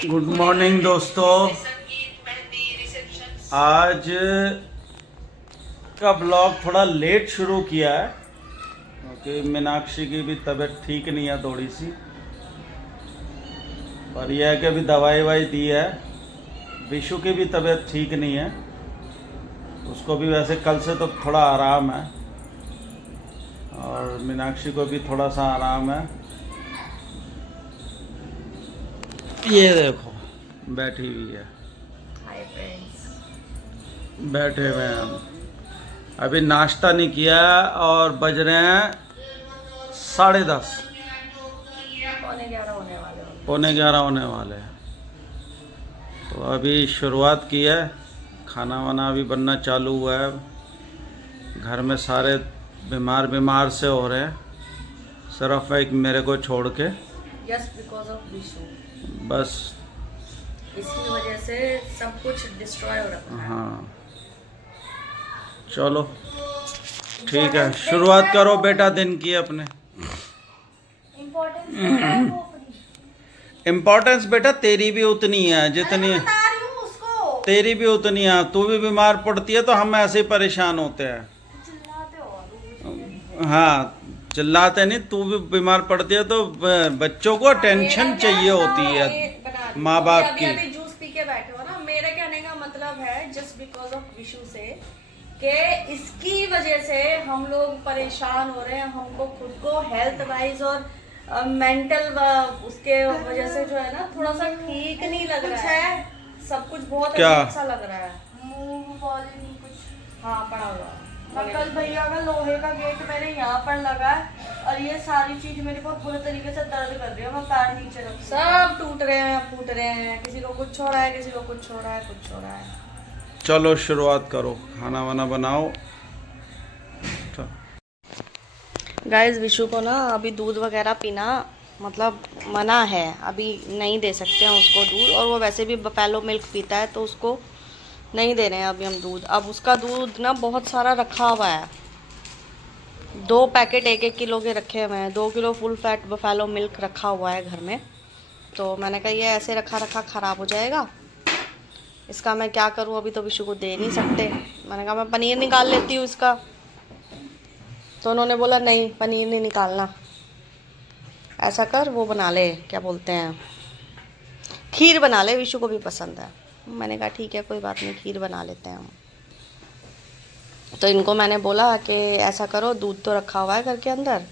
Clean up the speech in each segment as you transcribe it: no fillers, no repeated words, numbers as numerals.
Good morning दोस्तों। आज का ब्लॉग थोड़ा लेट शुरू किया है क्योंकि मीनाक्षी की भी तबीयत ठीक नहीं है थोड़ी सी, पर यह है कि अभी दवाई वाई दी है। विशु की भी तबीयत ठीक नहीं है, उसको भी वैसे कल से तो थोड़ा आराम है और मीनाक्षी को भी थोड़ा सा आराम है। ये देखो बैठी हुई है। Hi friends. बैठे हुए हैं हम, अभी नाश्ता नहीं किया और बज रहे हैं 10:30, पौने 11 पौने 11 होने होने वाले वाले हैं। तो अभी शुरुआत की है, खाना वाना अभी बनना चालू हुआ है। घर में सारे बीमार से हो रहे हैं, सिर्फ एक मेरे को छोड़ के। जस्ट बिकॉज ऑफ विशु, बस इसकी वजह से सब कुछ डिस्ट्रॉय हो रखा है। हाँ चलो ठीक है, शुरुआत करो बेटा दिन की अपने। इम्पोर्टेंस बेटा तेरी भी उतनी है जितनी तेरी भी उतनी है। तू भी बीमार पड़ती है तो हम ऐसे ही परेशान होते हैं। हाँ चिल्लाते नहीं, तू भी बीमार पड़ती है तो बच्चों को टेंशन चाहिए होती है माँ बाप की। अभी जूस पी के बैठे हो ना, मेरे कहने का मतलब है जस्ट बिकॉज ऑफ विशु से कि इसकी वजह से हम लोग परेशान हो रहे हैं। हमको खुद को हेल्थ वाइज और मेंटल उसके वजह से जो है ना थोड़ा सा ठीक नहीं लग रहा है। सब कुछ बहुत अच्छा लग रहा है। हाँ पड़ा हुआ कल भैया का लोहे का गेट मेरे यहाँ पर लगा है और ये सारी चीज मेरे को पूरे तरीके से दर्द कर रही है। मैं पैर नीचे रख, सब टूट रहे हैं, फूट रहे हैं। किसी को कुछ हो रहा है, किसी को कुछ हो रहा है, कुछ हो रहा है। चलो शुरुआत करो, खाना वाना बनाओ। गाइस विशु को ना अभी दूध वगैरह पीना मतलब मना है, अभी नहीं दे सकते हैं उसको दूध। और वो वैसे भी बफेलो मिल्क पीता है तो उसको नहीं दे रहे हैं अभी हम दूध। अब उसका दूध ना बहुत सारा रखा हुआ है, 2 पैकेट 1-1 किलो के रखे हुए हैं। 2 kilo full fat buffalo milk रखा हुआ है घर में। तो मैंने कहा ये ऐसे रखा ख़राब हो जाएगा, इसका मैं क्या करूँ। अभी तो विशु को दे नहीं सकते। मैंने कहा मैं पनीर निकाल लेती हूँ इसका, तो उन्होंने बोला नहीं पनीर नहीं निकालना, ऐसा कर वो बना ले, क्या बोलते हैं, खीर बना ले, विशु को भी पसंद है। मैंने कहा ठीक है कोई बात नहीं, खीर बना लेते हैं हम। तो इनको मैंने बोला कि ऐसा करो, दूध तो रखा हुआ है घर के अंदर,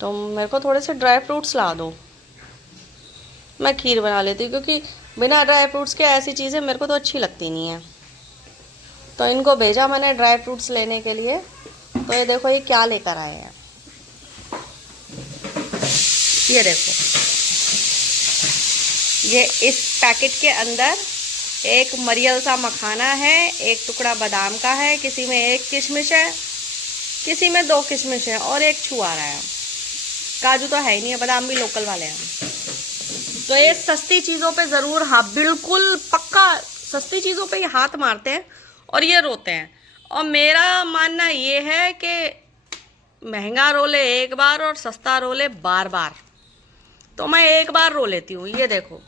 तो मेरे को थोड़े से ड्राई फ्रूट्स ला दो, मैं खीर बना लेती हूँ। क्योंकि बिना ड्राई फ्रूट्स के ऐसी चीज़ें मेरे को तो अच्छी लगती नहीं है। तो इनको भेजा मैंने ड्राई फ्रूट्स लेने के लिए। तो ये देखो ये क्या लेकर आए हैं, ये देखो, ये इस पैकेट के अंदर एक मरियल सा मखाना है, एक टुकड़ा बादाम का है, किसी में 1 किशमिश है, किसी में 2 किशमिश है और 1 छुआरा है। काजू तो है ही नहीं है, बादाम भी लोकल वाले हैं। तो ये सस्ती चीज़ों पे ज़रूर, हाँ बिल्कुल पक्का सस्ती चीज़ों पे ये हाथ मारते हैं और ये रोते हैं। और मेरा मानना ये है कि महंगा रोले एक बार और सस्ता रोले बार बार। तो मैं एक बार रो लेती हूँ। ये देखो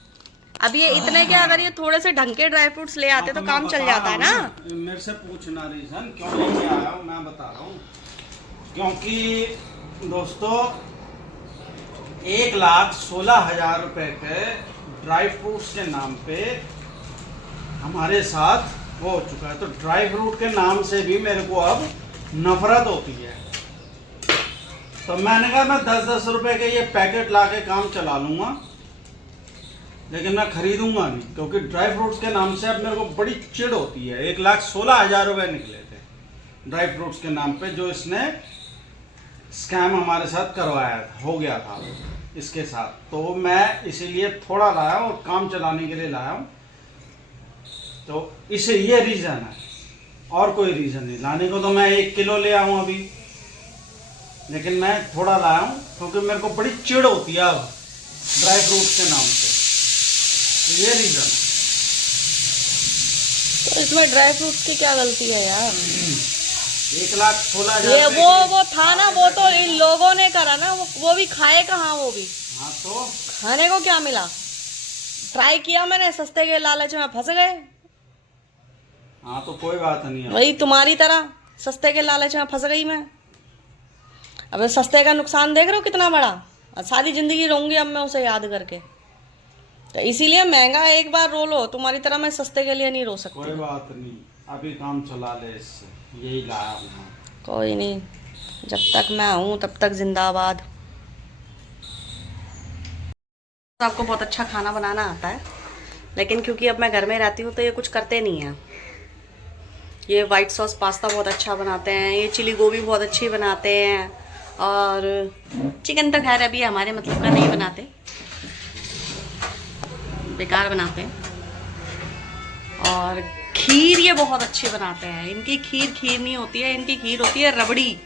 अब ये इतने के अगर ये थोड़े से ढंग के ड्राई फ्रूट्स ले आते तो काम चल जाता है ना। मेरे से पूछना रीजन क्यों लेके आया हूँ, मैं बता रहा हूँ। क्योंकि दोस्तों 1,16,000 रुपए के ड्राई फ्रूट्स के नाम पे हमारे साथ वो हो चुका है। तो ड्राई फ्रूट के नाम से भी मेरे को अब नफरत होती है। तो मैंने कहा मैं 10-10 रुपए के ये पैकेट ला के काम चला लूँगा, लेकिन मैं खरीदूंगा नहीं। क्योंकि ड्राई फ्रूट्स के नाम से अब मेरे को बड़ी चिढ़ होती है। 1,16,000 रुपए निकले थे ड्राई फ्रूट्स के नाम पे, जो इसने स्कैम हमारे साथ करवाया हो गया था इसके साथ। तो मैं इसीलिए थोड़ा लाया हूँ और काम चलाने के लिए लाया हूँ। तो इसे ये रीज़न है और कोई रीज़न नहीं। लाने को तो मैं 1 किलो ले आऊँ अभी, लेकिन मैं थोड़ा लाया हूँ क्योंकि मेरे को बड़ी चिढ़ होती है अब ड्राई फ्रूट्स के नाम से। तो ये रीज़न है। तो इसमें ड्राई फ्रूट्स की क्या गलती है यार। 1,16,000 ये वो था ना, वो तो इन लोगों ने करा ना, वो भी खाए कहाँ वो भी। हाँ तो खाने को क्या मिला। ट्राई किया मैंने, सस्ते के लालच में फंस गए। हाँ तो कोई बात नहीं है। वही तुम्हारी तरह सस्ते के लालच में फंस गई मैं। अब सस्ते का नुकसान देख रहे हो कितना बड़ा, और सारी जिंदगी रहूंगी अब मैं उसे याद करके। तो इसीलिए महंगा एक बार रो लो, तुम्हारी तरह मैं सस्ते के लिए नहीं रो सकती। कोई बात नहीं, अभी काम चला ले इससे, यही लाया हूँ। कोई नहीं, जब तक मैं हूँ तब तक जिंदाबाद। आपको बहुत अच्छा खाना बनाना आता है, लेकिन क्योंकि अब मैं घर में रहती हूँ तो ये कुछ करते नहीं हैं। ये वाइट सॉस पास्ता बहुत अच्छा बनाते हैं, ये चिली गोभी बहुत अच्छी बनाते हैं, और चिकन तो खैर अभी हमारे मतलब का नहीं बनाते, बेकार बनाते हैं। और खीर ये बहुत अच्छी बनाते हैं। इनकी खीर नहीं होती है, इनकी खीर होती है रबड़ी।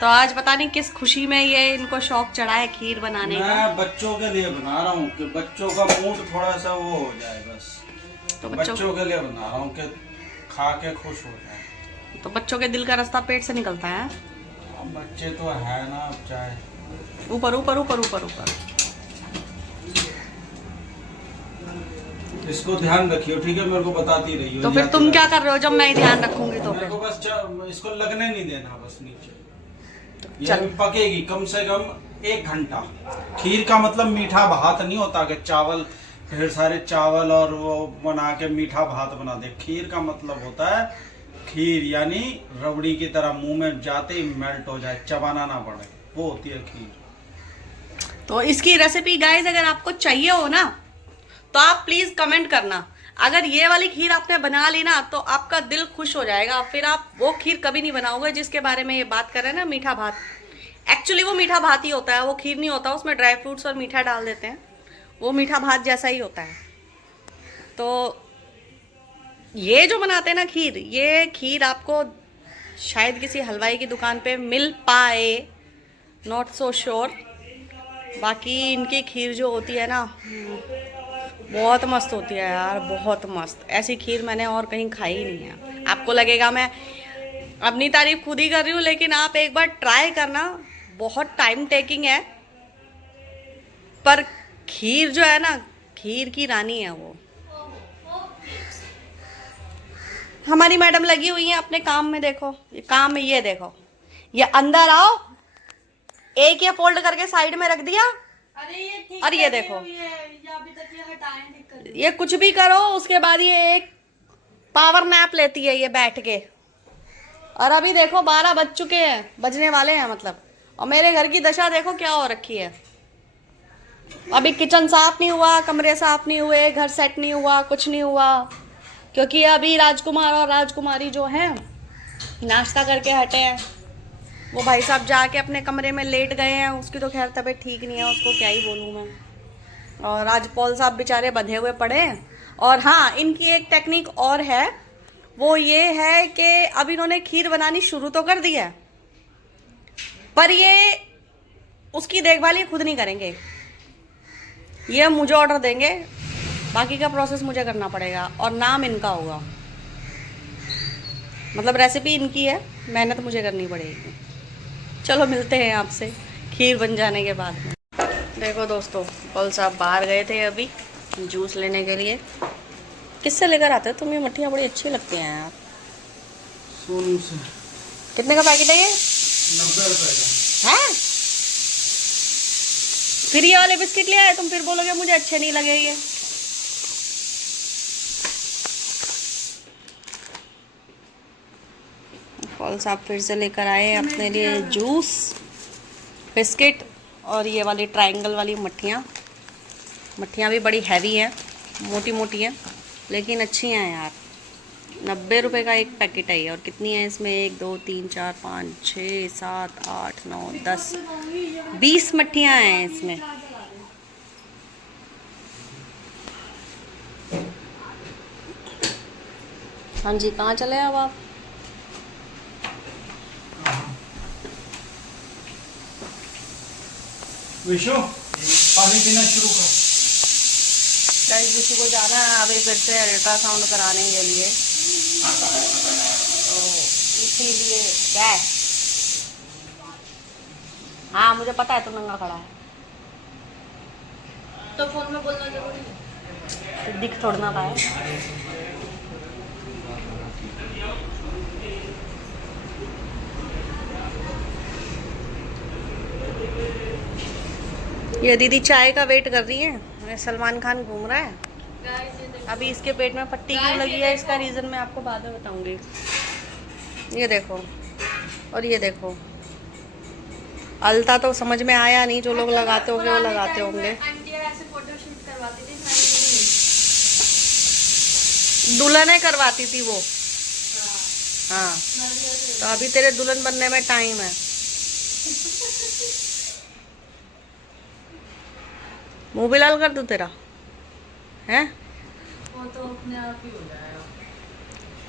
तो आज पता नहीं किस खुशी में ये इनको शौक चढ़ा है खीर बनाने का। मैं बच्चों के लिए बना रहा हूँ कि बच्चों का मूड थोड़ा सा वो हो जाए बस। तो बच्चों के लिए बना रहा हूँ कि खा के खुश हो जाए। तो बच्चों के दिल का रास्ता पेट से निकलता है। अब बच्चे तो है ना, अब चाहे ऊपर ऊपर ऊपर ऊपर ऊपर। इसको ध्यान रखियो, ठीक है? मेरे को बताती रहियो। तो फिर तुम क्या कर रहे हो जब मैं ध्यान रखूंगी? तो मेरे फिर को बस इसको लगने नहीं देना बस नीचे। ये चल। पकेगी कम से कम 1 घंटा। खीर का मतलब मीठा भात नहीं होता कि चावल, ढेर सारे चावल और वो बना के मीठा भात बना दे। खीर का मतलब होता है खीर, यानी रबड़ी की तरह मुंह में जाते ही मेल्ट हो जाए, चबाना ना पड़े, वो होती है खीर। तो इसकी रेसिपी गाइस अगर आपको चाहिए हो ना तो आप प्लीज कमेंट करना। अगर ये वाली खीर आपने बना ली ना तो आपका दिल खुश हो जाएगा, फिर आप वो खीर कभी नहीं बनाओगे जिसके बारे में ये बात कर रहे हैं ना, मीठा भात। एक्चुअली वो मीठा भात ही होता है, वो खीर नहीं होता। उसमें ड्राई फ्रूट्स और मीठा डाल देते हैं, वो मीठा भात जैसा ही होता है। तो ये जो बनाते हैं ना खीर, ये खीर आपको शायद किसी हलवाई की दुकान पे मिल पाए, नॉट सो श्योर। बाकी इनकी खीर जो होती है ना बहुत मस्त होती है यार, बहुत मस्त। ऐसी खीर मैंने और कहीं खाई ही नहीं है। आपको लगेगा मैं अपनी तारीफ खुद ही कर रही हूँ, लेकिन आप एक बार ट्राई करना। बहुत टाइम टेकिंग है, पर खीर जो है ना, खीर की रानी है वो। हमारी मैडम लगी हुई है अपने काम में। देखो ये काम में, ये देखो, ये अंदर आओ, एक ये फोल्ड करके साइड में रख दिया। अरे ये ठीक और ये देखो, अभी तक ये हटाएं, ठीक कर ये कुछ भी करो उसके बाद ये एक पावर नैप लेती है ये बैठ के। और अभी देखो 12 बज चुके हैं, बजने वाले हैं मतलब। और मेरे घर की दशा देखो क्या हो रखी है। अभी किचन साफ नहीं हुआ, कमरे साफ नहीं हुए, घर सेट नहीं हुआ, कुछ नहीं हुआ, क्योंकि अभी राजकुमार और राजकुमारी जो हैं नाश्ता करके हटे हैं। वो भाई साहब जाके अपने कमरे में लेट गए हैं। उसकी तो खैर तबीयत ठीक नहीं है, उसको क्या ही बोलूँ मैं। और राजपाल साहब बेचारे बंधे हुए पड़े हैं। और हाँ, इनकी एक टेक्निक और है, वो ये है कि अब इन्होंने खीर बनानी शुरू तो कर दी है, पर ये उसकी देखभाल ये खुद नहीं करेंगे, ये मुझे ऑर्डर देंगे, बाकी का प्रोसेस मुझे करना पड़ेगा और नाम इनका होगा। मतलब रेसिपी इनकी है, मेहनत मुझे करनी पड़ेगी। चलो मिलते हैं आपसे खीर बन जाने के बाद में। देखो दोस्तों, पल साहब बाहर गए थे अभी जूस लेने के लिए। किससे लेकर आते हो तुम? ये मट्ठियाँ बड़ी अच्छी लगती हैं यार। सोनू से। कितने का पैकेट है ये? 90 रुपए का है? फिर ये वाले बिस्किट ले आए तुम, फिर बोलोगे मुझे अच्छे नहीं लगे ये। पल साहब फिर से लेकर आए अपने लिए जूस, बिस्किट और ये वाली ट्रायंगल वाली मट्ठियाँ। मट्ठियाँ भी बड़ी हैवी हैं, मोटी मोटी हैं, लेकिन अच्छी हैं यार। 90 रुपए का एक पैकेट है ये। और कितनी है इसमें? 1 2 3 4 5 6 7 8 9 10 20 मट्ठियाँ हैं इसमें। हाँ जी, कहाँ चले अब आप? विशु, पानी पीना शुरू कर। गाइस, विशु को जाना है अभी फिर से अल्ट्रासाउंड कराने के लिए, तो इसीलिए क्या है। हाँ मुझे पता है, तो नंगा खड़ा है। तो फोन में बोलना जरूरी है। दिख थोड़ा ना पाए। ये दीदी चाय का वेट कर रही है। सलमान खान घूम रहा है। गाइस ये देखो, अभी इसके पेट में पट्टी क्यों लगी है, इसका रीज़न मैं आपको बाद में बताऊंगी। ये देखो, और ये देखो, अलता तो समझ में आया नहीं, जो लोग लगाते होंगे वो लगाते होंगे। आंटी ऐसे फोटो शूट करवाती थी, दुल्हने करवाती थी वो। हाँ, तो अभी तेरे दुल्हन बनने में टाइम है। मुंह भी लाल कर दूं तेरा, हैं? वो तो अपने आप ही हो जाएगा,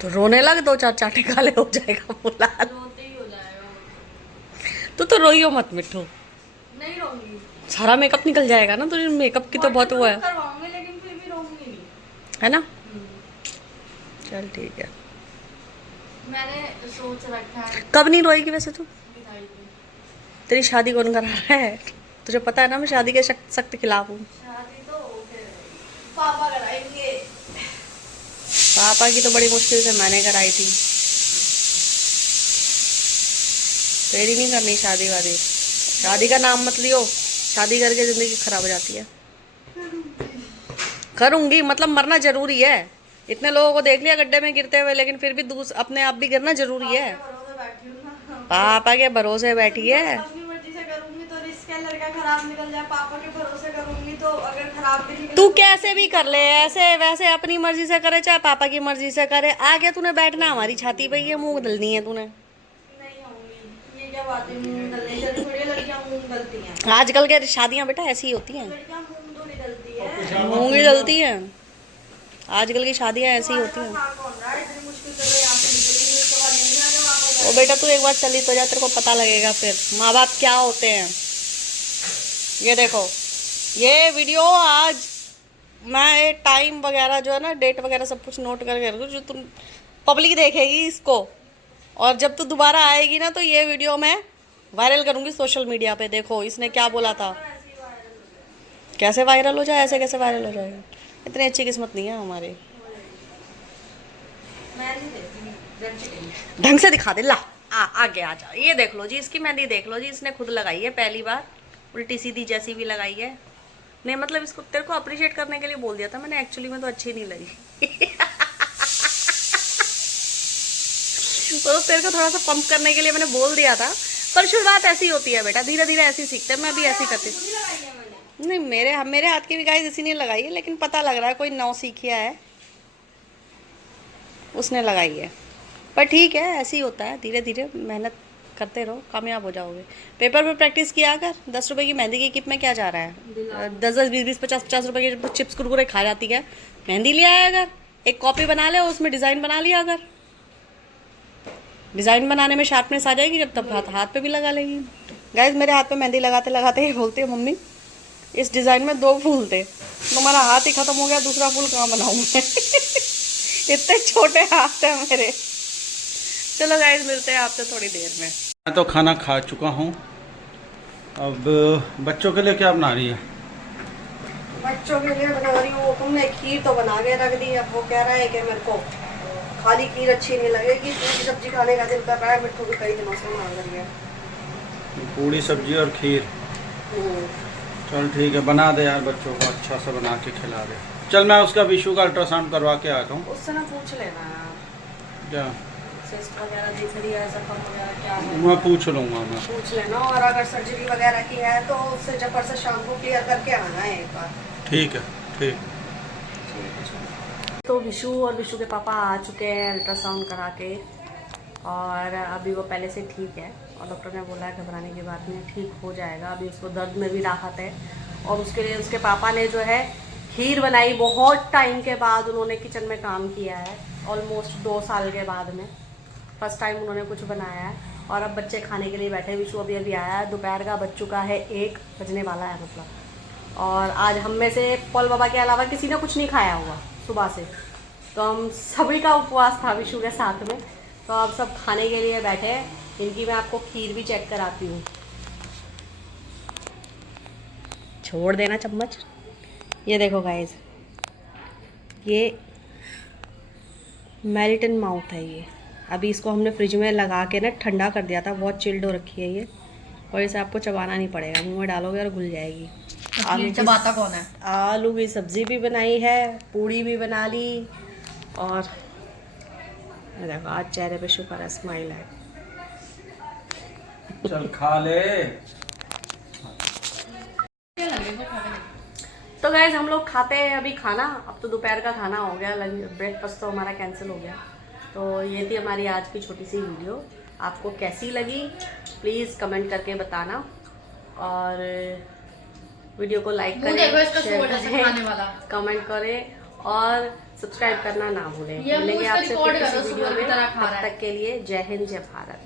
तो रोने लग, दो चार चाटे काले हो जाएगा मुंह लाल। रोते ही हो जाएगा। तू तो रोइयो मत मिट्ठू, नहीं रोऊंगी, सारा मेकअप निकल जाएगा ना, तुझे मेकअप की तो बहुत वो है, करवाऊंगी लेकिन फिर भी रोऊंगी नहीं। है ना? चल ठीक है। मैंने सोच रखा है कब नहीं रोएगी वैसे तू? दिखाई दे। तेरी शादी कौन करा रहा है? तुझे पता है ना मैं शादी के सख्त खिलाफ हूँ। शादी तो हो गई, पापा कराएंगे। पापा की तो बड़ी मुश्किल से मैंने कराई थी, तेरी नहीं करनी शादी वादी। शादी का नाम मत लियो, शादी करके जिंदगी खराब हो जाती है। करूंगी मतलब मरना जरूरी है। इतने लोगों को देख लिया गड्ढे में गिरते हुए, लेकिन फिर भी अपने आप भी गिरना जरूरी है। भरोसे बैठी हूँ ना, पापा के भरोसे बैठी है। अपनी मर्जी से करूंगी तो रिस्क है लड़का खराब निकल जाए, पापा के भरोसे करूंगी तो अगर खराब भी निकले तू तो कैसे भी कर ले, ऐसे वैसे अपनी मर्जी से करे चाहे पापा की मर्जी से करे, आगे तूने बैठना हमारी छाती पे, ये मुंह दलनी है तूने। नहीं होंगी। ये क्या बात है, मुंह गलने चली थोड़ी, लड़कियां मुंह गलती हैं, आजकल के शादियां बेटा ऐसी ही होती हैं, लड़कियां मुंह तो नहीं गलती है। मुंह ही जलती है। आजकल की शादियां ऐसी ही होती हैं। हाँ, कौन रहा है इतनी मुश्किल से तो यहाँ से निकलेंगे, उसके बाद नहीं आ जाओ वापस। ओ बेटा तू एक बार चली तो जा, तेरे को पता लगेगा फिर माँ बाप क्या होते हैं। ये देखो, ये वीडियो आज मैं टाइम वगैरह जो है ना, डेट वगैरह सब कुछ नोट करके रखूँ, जो तुम पब्लिक देखेगी इसको, और जब तू दोबारा आएगी ना तो ये वीडियो मैं वायरल करूँगी सोशल मीडिया पे। देखो इसने क्या बोला था। कैसे वायरल हो जाए, ऐसे कैसे वायरल हो जाएगा? इतनी अच्छी किस्मत नहीं है हमारी। मैं नहीं देती, जब चलेंगे। ढंग से दिखा दे, ला आगे आ जा। ये देख लो जी, इसकी मेहंदी देख लो जी, इसने खुद लगाई है पहली बार, उल्टी सीधी जैसी भी लगाई है। नहीं मतलब इसको तेरे को अप्रिशिएट करने के लिए बोल दिया था मैंने, एक्चुअली में तो अच्छी नहीं लगी। तो तेरे को थोड़ा सा पंप करने के लिए मैंने बोल दिया था, पर शुरुआत ऐसी होती है बेटा, धीरे धीरे ऐसी सीखते हैं। मैं भी ऐसी करती हूँ। नहीं मेरे हाथ की भी गाइस इसी ने लगाई है, लेकिन पता लग रहा है कोई नौ सीखिया है उसने लगाई है। पर ठीक है, ऐसे ही होता है, धीरे धीरे मेहनत करते रहो, कामयाब हो जाओगे। पेपर पर प्रैक्टिस किया कर। 10 रुपए की मेहंदी की किट में क्या जा रहा है? 10-10, 20-20, 50-50 रुपए के जब तो चिप्स कुरकुरे खा जाती है, मेहंदी ले आया अगर, एक कॉपी बना ले, उसमें डिज़ाइन बना लिया अगर। डिज़ाइन बनाने में शार्पनेस आ जाएगी जब, तब हाथ पे भी लगा लेगी। गाइस मेरे हाथ पे मेहंदी लगाते लगाते ही बोलती है मम्मी इस डिज़ाइन में 2 फूल थे, तुम्हारा हाथ ही खत्म हो गया, दूसरा फूल कहाँ बनाऊँ मैं? इतने छोटे हाथ हैं मेरे। चलो गाइस मिलते हैं आपसे थोड़ी देर में। मैं तो खाना खा चुका हूँ। अब बच्चों के लिए क्या बना रही है? बच्चों के लिए बना रही हूँ, तुमने खीर तो बना के रख दी, अब वो कह रहा है कि मेरे को खाली खीर अच्छी नहीं लगेगी, पूरी सब्जी खाने का दिल कर रहा है। मिट्टू भी कई दिनों से मांग रही है पूरी सब्जी और खीर। चल ठीक है, बना दे यार, बच्चों को अच्छा सा बना के खिला दे। चल मैं उसका विशु का अल्ट्रासाउंड करवा के आता हूँ। उससे ना पूछ लेना यार, क्या सिस्ट वगैरह दिख रही है, जख्म वगैरह क्या है, मैं पूछ लूँगा मैं। पूछ लेना। और अगर सर्जरी वगैरह की है तो उससे जफर से शाम को क्लियर करके आना है एक बार। ठीक है, ठीक। तो विशु और विशु के पापा आ चुके हैं अल्ट्रासाउंड करा के, और अभी वो पहले से ठीक है, और डॉक्टर ने बोला है घबराने की बात नहीं, ठीक हो जाएगा। अभी उसको दर्द में भी राहत है, और उसके लिए उसके पापा ने जो है खीर बनाई। बहुत टाइम के बाद उन्होंने किचन में काम किया है, ऑलमोस्ट 2 साल के बाद में फर्स्ट टाइम उन्होंने कुछ बनाया है। और अब बच्चे खाने के लिए बैठे। विशु अभी अभी आया है, दोपहर का बज चुका है, 1 बजने वाला है मतलब। और आज हम में से पॉल बाबा के अलावा किसी ने कुछ नहीं खाया हुआ सुबह से, तो हम सभी का उपवास था विशु के साथ में। तो अब सब खाने के लिए बैठे हैं। इनकी मैं आपको खीर भी चेक कराती हूँ। छोड़ देना चम्मच, ये देखो गाइस, ये मेल्ट इन माउथ है ये। अभी इसको हमने फ्रिज में लगा के ना ठंडा कर दिया था, बहुत चिल्ड हो रखी है ये, और इसे आपको चबाना नहीं पड़ेगा, मुंह में डालोगे और घुल जाएगी। चबाता कौन है? आलू की सब्जी भी बनाई है, पूड़ी भी बना ली, और ये देखो आज चेहरे पे शुक्र है, स्माइल है। चल खा ले। तो गाइज हम लोग खाते हैं अभी खाना। अब तो दोपहर का खाना हो गया, लंच ब्रेकफास्ट तो हमारा कैंसिल हो गया। तो ये थी हमारी आज की छोटी सी वीडियो। आपको कैसी लगी प्लीज़ कमेंट करके बताना, और वीडियो को लाइक करें, शेयर करें, कमेंट करें और सब्सक्राइब करना ना भूलें। मिलेंगे आपसे फिर किसी वीडियो में, तब तक के लिए जय हिंद जय भारत।